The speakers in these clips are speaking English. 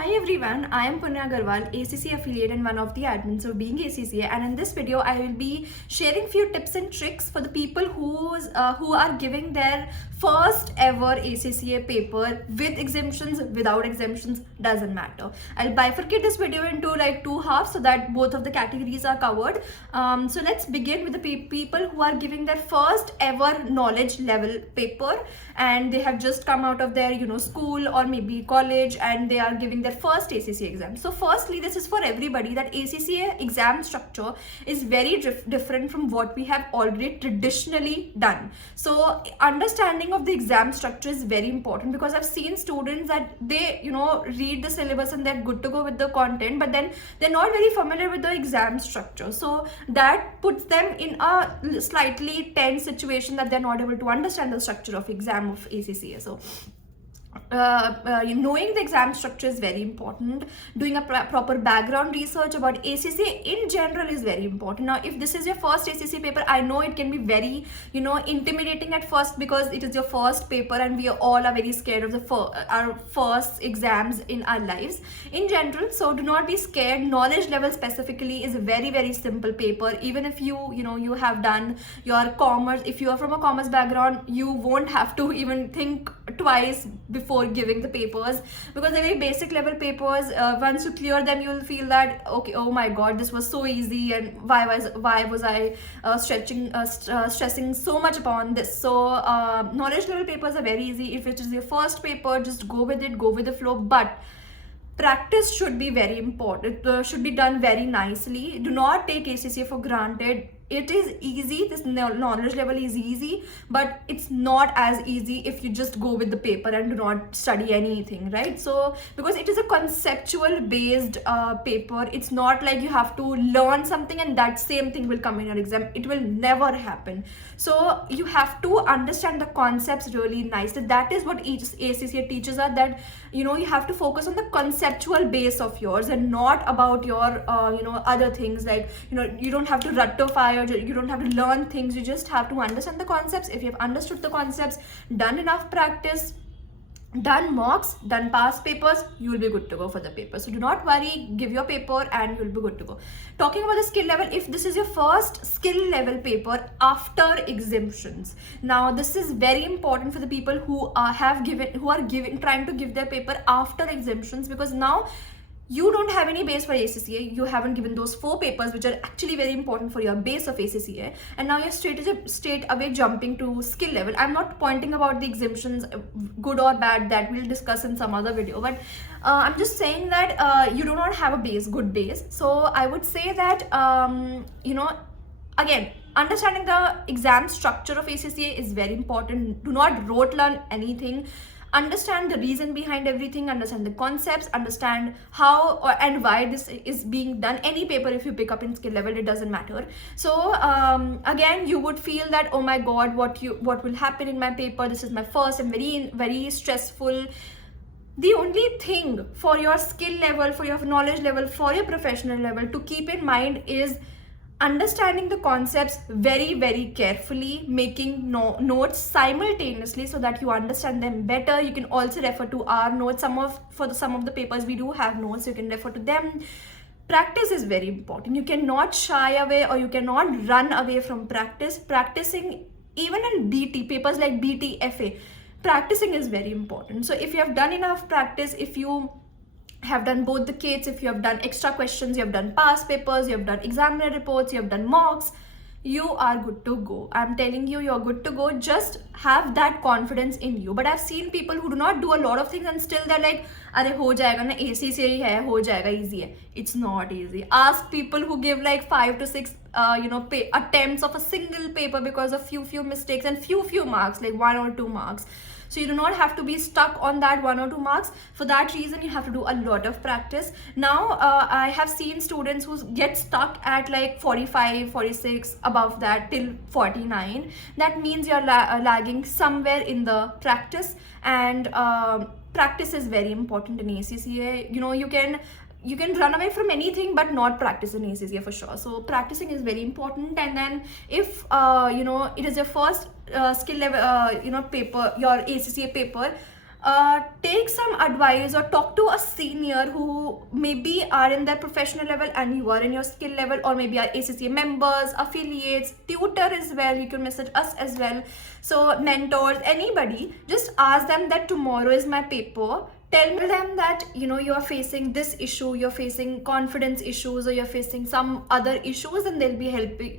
Hi everyone, I am Punya Agarwal, ACCA affiliate and one of the admins of Being ACCA, and in this video I will be sharing few tips and tricks for the people who are giving their first ever ACCA paper with exemptions, without exemptions, doesn't matter. I'll bifurcate this video into like two halves so that both of the categories are covered. So let's begin with the people who are giving their first ever knowledge level paper, and they have just come out of their school or maybe college, and they are giving their first ACCA exam. So firstly, this is for everybody that ACCA exam structure is very different from what we have already traditionally done. So understanding of the exam structure is very important, because I've seen students that they read the syllabus and they're good to go with the content, but then they're not very familiar with the exam structure. So that puts them in a slightly tense situation that they're not able to understand the structure of exam of ACCA. So knowing the exam structure is very important. Doing a proper background research about ACCA in general is very important. Now, if this is your first ACCA paper, I know it can be very intimidating at first, because it is your first paper and we all are very scared of our first exams in our lives in general. So do not be scared. Knowledge level specifically is a very simple paper. Even if you have done your commerce, if you are from a commerce background, you won't have to even think twice before giving the papers, because the very basic level papers, once you clear them, you will feel that, okay, oh my god, this was so easy, and why was I stressing so much upon this. So knowledge level papers are very easy. If it is your first paper, just go with it, go with the flow, but practice should be very important. It should be done very nicely. Do not take ACCA for granted. It is easy, this knowledge level is easy, but it's not as easy if you just go with the paper and do not study anything, right? So because it is a conceptual based paper, it's not like you have to learn something and that same thing will come in your exam. It will never happen. So you have to understand the concepts really nicely. That is what each ACCA teaches us, that you have to focus on the conceptual base of yours and not about your other things, like you don't have to rectify, you don't have to learn things. You just have to understand the concepts. If you have understood the concepts, done enough practice, done mocks, done past papers, you will be good to go for the paper. So do not worry, give your paper and you'll be good to go. Talking about the skill level, if this is your first skill level paper after exemptions, now this is very important for the people who are trying to give their paper after exemptions, because now you don't have any base for ACCA. You haven't given those 4 papers, which are actually very important for your base of ACCA, and now you're straight away jumping to skill level. I'm not pointing about the exemptions, good or bad, that we'll discuss in some other video, but I'm just saying that you do not have a good base. So I would say that again, understanding the exam structure of ACCA is very important. Do not rote learn anything. Understand the reason behind everything, understand the concepts, understand how and why this is being done. Any paper if you pick up in skill level, it doesn't matter. So again, you would feel that, oh my god, what will happen in my paper, this is my first, and very stressful. The only thing for your skill level, for your knowledge level, for your professional level to keep in mind is understanding the concepts very carefully, making notes simultaneously so that you understand them better. You can also refer to our notes. For some of the papers we do have notes, you can refer to them. Practice is very important. You cannot shy away, or you cannot run away from practicing. Even in BT papers like BT FA, practicing is very important. So if you have done enough practice, if you have done both the kits, if you have done extra questions, you have done past papers, you have done examiner reports, you have done mocks, you are good to go. I'm telling you, you're good to go. Just have that confidence in you. But I've seen people who do not do a lot of things and still they're like, "Arey ho jayega na, ACCA hi hai, ho jayega, easy hai." It's not easy. Ask people who give like 5 to 6 attempts of a single paper because of few mistakes and few marks, like 1 or 2 marks. So you do not have to be stuck on that 1 or 2 marks. For that reason, you have to do a lot of practice. Now, I have seen students who get stuck at like 45, 46, above that till 49. That means you're lagging somewhere in the practice, and practice is very important in ACCA. You can run away from anything but not practice in ACCA for sure. So practicing is very important. And then if it is your first skill level paper, your ACCA paper, take some advice or talk to a senior who maybe are in their professional level and you are in your skill level, or maybe are ACCA members, affiliates, tutor as well. You can message us as well. So mentors, anybody, just ask them that tomorrow is my paper. Tell them that you are facing this issue, you're facing confidence issues, or you're facing some other issues, and they'll be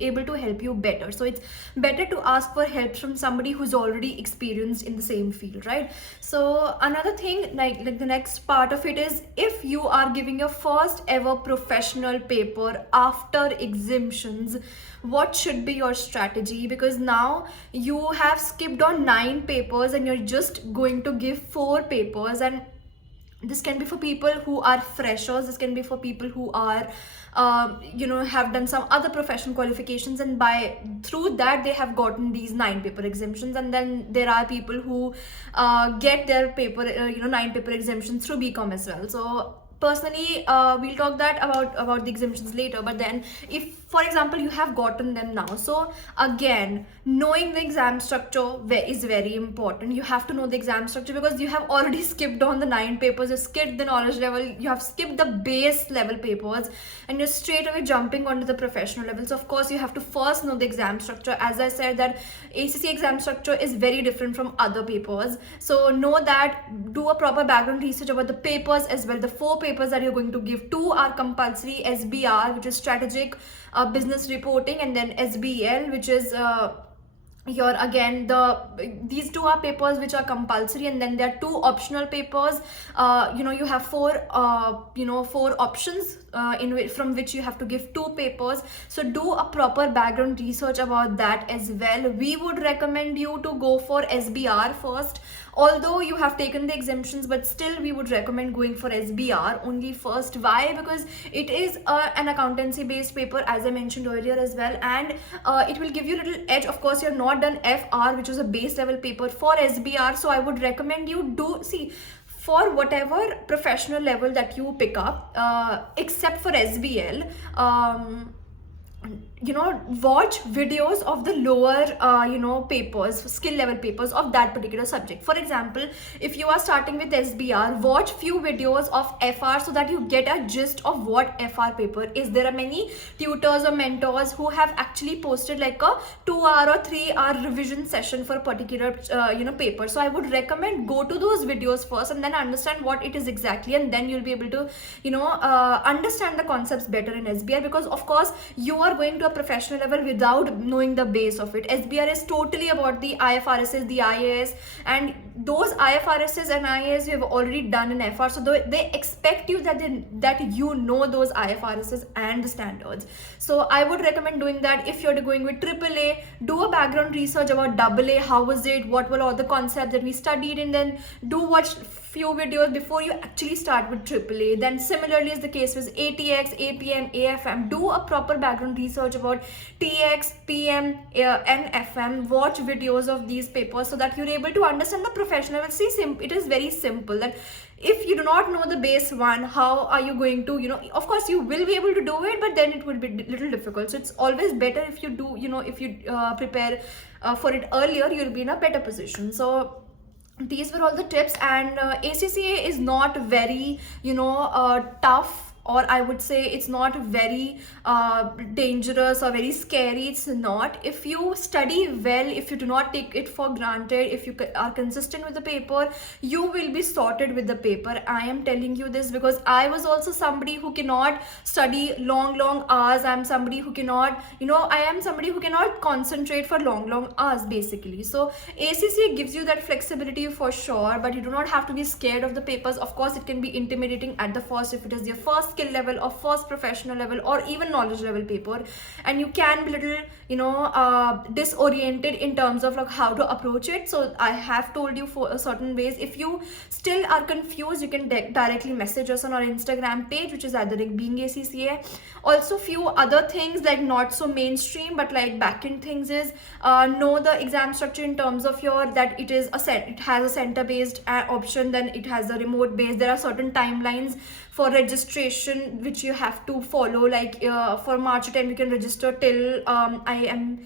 able to help you better. So it's better to ask for help from somebody who's already experienced in the same field, right? So another thing, like the next part of it is, if you are giving your first ever professional paper after exemptions, what should be your strategy? Because now you have skipped on 9 papers and you're just going to give 4 papers, and this can be for people who are freshers, this can be for people who are have done some other professional qualifications, and through that they have gotten these 9 paper exemptions. And then there are people who get their paper 9 paper exemptions through BCom as well. So personally, we'll talk that about the exemptions later. But then, if for example you have gotten them now, so again, knowing the exam structure is very important. You have to know the exam structure, because you have already skipped on the 9 papers, you skipped the knowledge level, you have skipped the base level papers, and you're straight away jumping onto the professional level. So of course you have to first know the exam structure. As I said, that ACCA exam structure is very different from other papers, so know that. Do a proper background research about the papers as well. The 4 papers that you're going to give, 2 are compulsory: SBR, which is strategic business reporting, and then SBL, which is these 2 are papers which are compulsory, and then there are 2 optional papers. You have 4 options from which you have to give 2 papers. So do a proper background research about that as well. We would recommend you to go for SBR first, although you have taken the exemptions, but still we would recommend going for SBR only first. Why? Because it is an accountancy based paper, as I mentioned earlier as well, and it will give you a little edge. Of course, you're not done FR, which is a base level paper, for SBR. So I would recommend you for whatever professional level that you pick up, except for SBL, watch videos of the lower papers, skill level papers of that particular subject. For example, if you are starting with SBR, watch few videos of FR so that you get a gist of what FR paper is. There are many tutors or mentors who have actually posted like a 2-hour or 3-hour revision session for a particular paper. So I would recommend go to those videos first and then understand what it is exactly, and then you'll be able to understand the concepts better in SBR, because of course you are going to a professional level without knowing the base of it. SBR is totally about the IFRSs, the IAS, and those IFRSs and IAS you have already done in FR, so they expect you that you know those IFRSs and the standards. So I would recommend doing that. If you're going with AAA, do a background research about AA. How was it? What were all the concepts that we studied? And then do watch few videos before you actually start with AAA. Then similarly is the case with ATX, APM, AFM. Do a proper background research about TX, PM, and FM. Watch videos of these papers so that you're able to understand the professional level. See, it is very simple that if you do not know the base one, how are you going to, of course you will be able to do it, but then it will be a little difficult. So it's always better if you do, if you prepare for it earlier, you'll be in a better position. So these were all the tips, and ACCA is not very tough, or I would say it's not very dangerous or very scary. It's not. If you study well, if you do not take it for granted, if you are consistent with the paper, you will be sorted with the paper. I am telling you this because I was also somebody who cannot study long hours. I'm somebody who cannot, I am somebody who cannot concentrate for long hours basically. So ACCA gives you that flexibility for sure, but you do not have to be scared of the papers. Of course, it can be intimidating at the first if it is your first skill level or first professional level or even knowledge level paper, and you can be little disoriented in terms of like how to approach it. So I have told you for certain ways. If you still are confused, you can directly message us on our Instagram page, which is being ACCA. Also few other things like not so mainstream but like backend things is know the exam structure in terms of that it has a center based option, then it has a remote based. There are certain timelines for registration which you have to follow, like for March 10 you can register till I am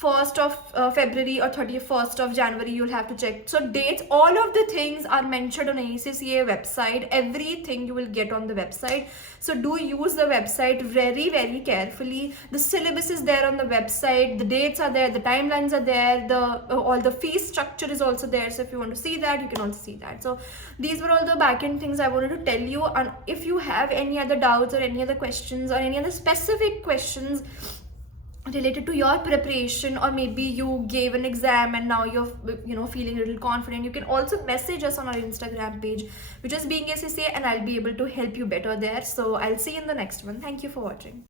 1st of February or 31st of January, you'll have to check. So dates, all of the things are mentioned on ACCA website. Everything you will get on the website. So do use the website very, very carefully. The syllabus is there on the website. The dates are there. The timelines are there. All the fee structure is also there. So if you want to see that, you can also see that. So these were all the back-end things I wanted to tell you. And if you have any other doubts or any other questions or any other specific questions related to your preparation, or maybe you gave an exam and now you're feeling a little confident, you can also message us on our Instagram page, which is being ACCA, and I'll be able to help you better there. So I'll see you in the next one. Thank you for watching.